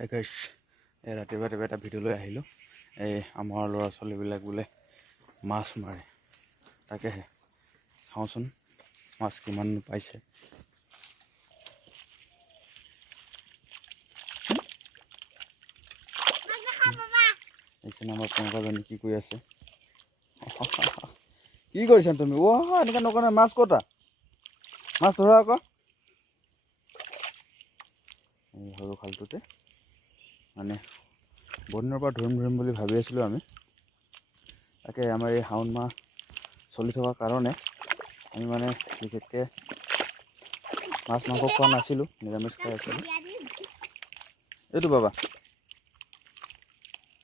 Hi guys, ৰাতিপুৱা এটা video' লৈ আহিলোঁ। এই আমাৰ ল'ৰা ছোৱালীবিলাক বোলে মাছ মাৰে, তাকেহে চাওঁচোন মাছ কিমান পাইছে। এইখিনি আমাৰ প্ৰিয়ংকাজনী কি কৰি আছে? কি কৰিছা তুমি? এনেকৈ নকৰা, মাছ ক'তা? মাছ ধৰা আকৌ এই সৰু খালটোতে, মানে বহুদিনৰ পৰা ধৰিম বুলি ভাবি আছিলোঁ আমি। তাকে আমাৰ এই শাওণ মাহ চলি থকাৰ কাৰণে আমি মানে বিশেষকৈ মাছ মাংস খোৱা নাছিলোঁ, নিৰামিষ খাই আছিলোঁ। এইটো বাবা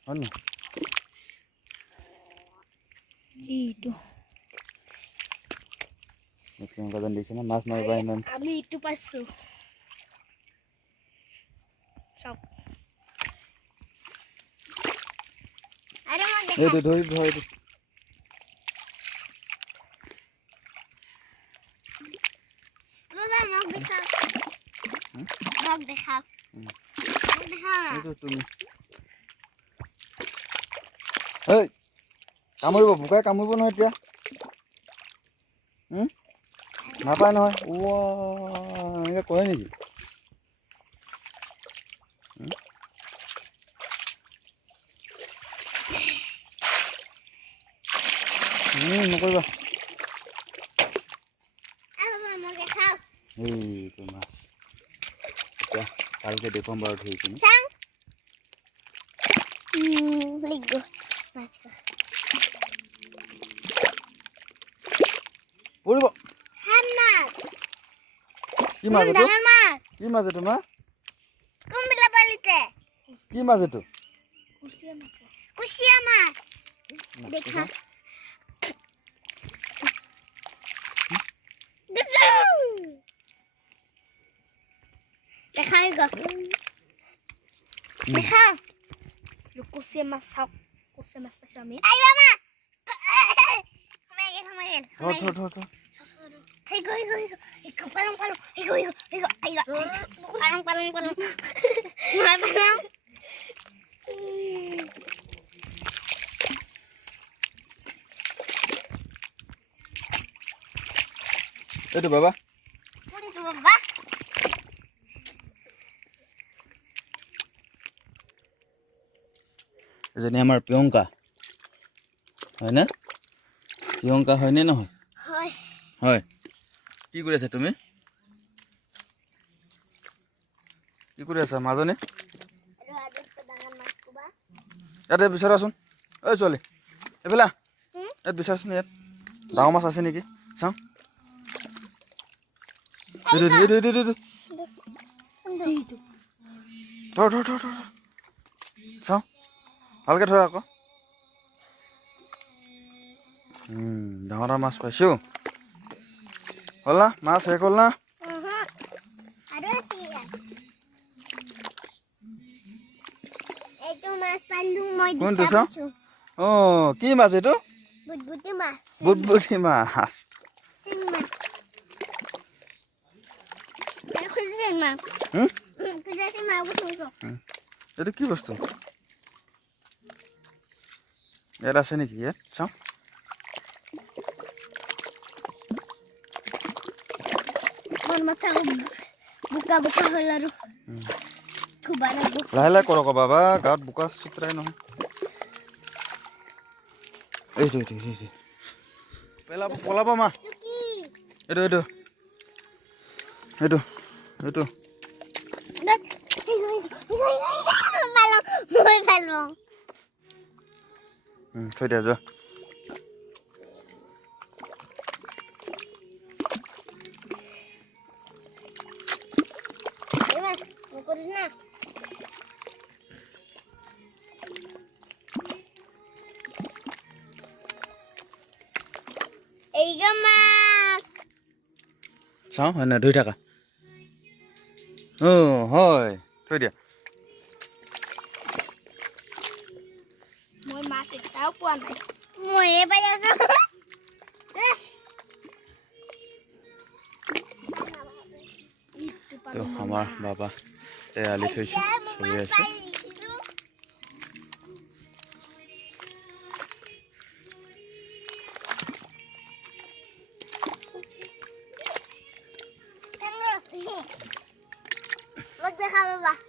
হয় নহয়? এইটো প্ৰিয়ংকাজন দিছে না মাছ মাৰিবা ইমান। আমি এইটো পাইছোঁ। এইটো ধৰি ধৰ, এইটো তুমি এই কামুৰিব, বোকাই কামুৰিব নহয় এতিয়া। নাপায় নহয়। এনেকৈ কৰে নেকি? নকৰিবা। এইটো মাছ এতিয়া ভালকৈ দেখুৱাম বাৰু ধৰি কিনে। পৰিব। কি মাছ এইটো? কি মাছ এইটো মা? কি মাছ এইটো? কুচিয়া মাছ। দেখা কুচিয়া মাছ চাওক, কুচিয়া মাছ পাইছোঁ আমি। এইটো বাবা এজনী আমাৰ প্ৰিয়ংকা হয়নে? প্ৰিয়ংকা হয়নে নহয়? হয়। কি কৰি আছা তুমি? কি কৰি আছা মাজনী? ইয়াতে বিচাৰাচোন। ঐ ছোৱালী এইফালে ইয়াত বিচাৰচোন, ইয়াত ডাঙৰ মাছ আছে নেকি চাওঁ। ধৰ চাওঁ, ভালকৈ ধৰা আকৌ। ডাঙৰ মাছ পাইছোঁ। হ'ল না মাছ? শেষ হ'ল না? কোনটো চাওঁ? কি মাছ এইটো? বুটবুটি মাছ। এইটো কি বস্তু? ইয়াত আছে নেকি? ইয়াত চাওঁ। লাহে লাহে কৰ আকৌ বাবা, গাঁৱত বোকা চিতৰাই নহয়। এইটো পলাব মা। এইটো থৈ দিয়া যোৱা। চাওঁ হয় নাই, ধুই থাকা। হয়, থৈ দিয়া। মই মাছ এটাও পোৱা নাই। ময়ে পাই আছো। তো আমাৰ বাবা আলি থৈছোঁ চলি আছে।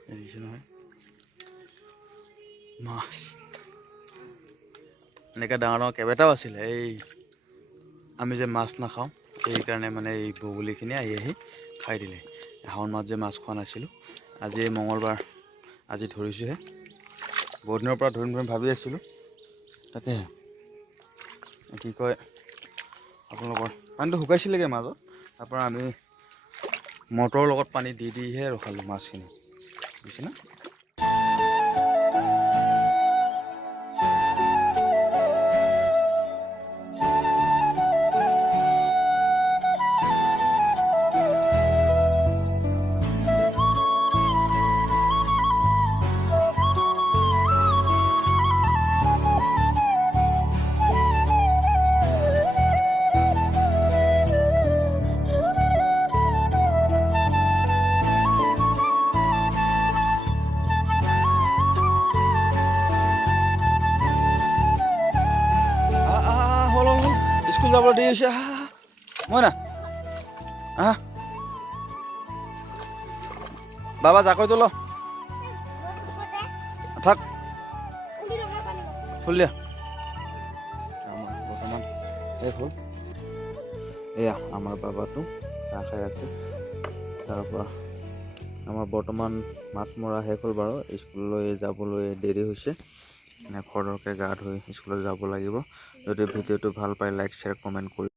দেখিছোঁ নহয় মাছ এনেকৈ ডাঙৰ ডাঙৰ কেইবাটাও আছিলে। এই আমি যে মাছ নাখাওঁ সেইকাৰণে মানে এই বগলীখিনি আহি খাই দিলে। শাওণ মাছ যে মাছ খোৱা নাছিলোঁ, আজি মঙলবাৰ, আজি ধৰিছোঁহে। বহুত দিনৰ পৰা ধৰিম ধৰিম ভাবি আছিলোঁ। তাকে কি কয় আপোনালোকৰ পানীটো শুকাইছিলেগৈ মাজত, তাৰপৰা আমি মটৰৰ লগত পানী দি দিহে ৰখালোঁ মাছখিনি, বুজিছেনে? স্কুল যাবলৈ দেৰি হৈছে। মই না বাবা জাকৈটো ল থাক ফুল দিয়া। বৰ্তমান শেষ হ'ল। এয়া আমাৰ বাবাটো চাহ খাই আছে। তাৰপৰা আমাৰ বৰ্তমান মাছ মৰা শেষ হ'ল বাৰু। স্কুললৈ যাবলৈ দেৰি হৈছে, খৰকৈ গা ধুই স্কুলত যাব লাগিব। যদি ভিডিঅ'টো ভাল পায় লাইক শ্বেয়াৰ কমেণ্ট কৰি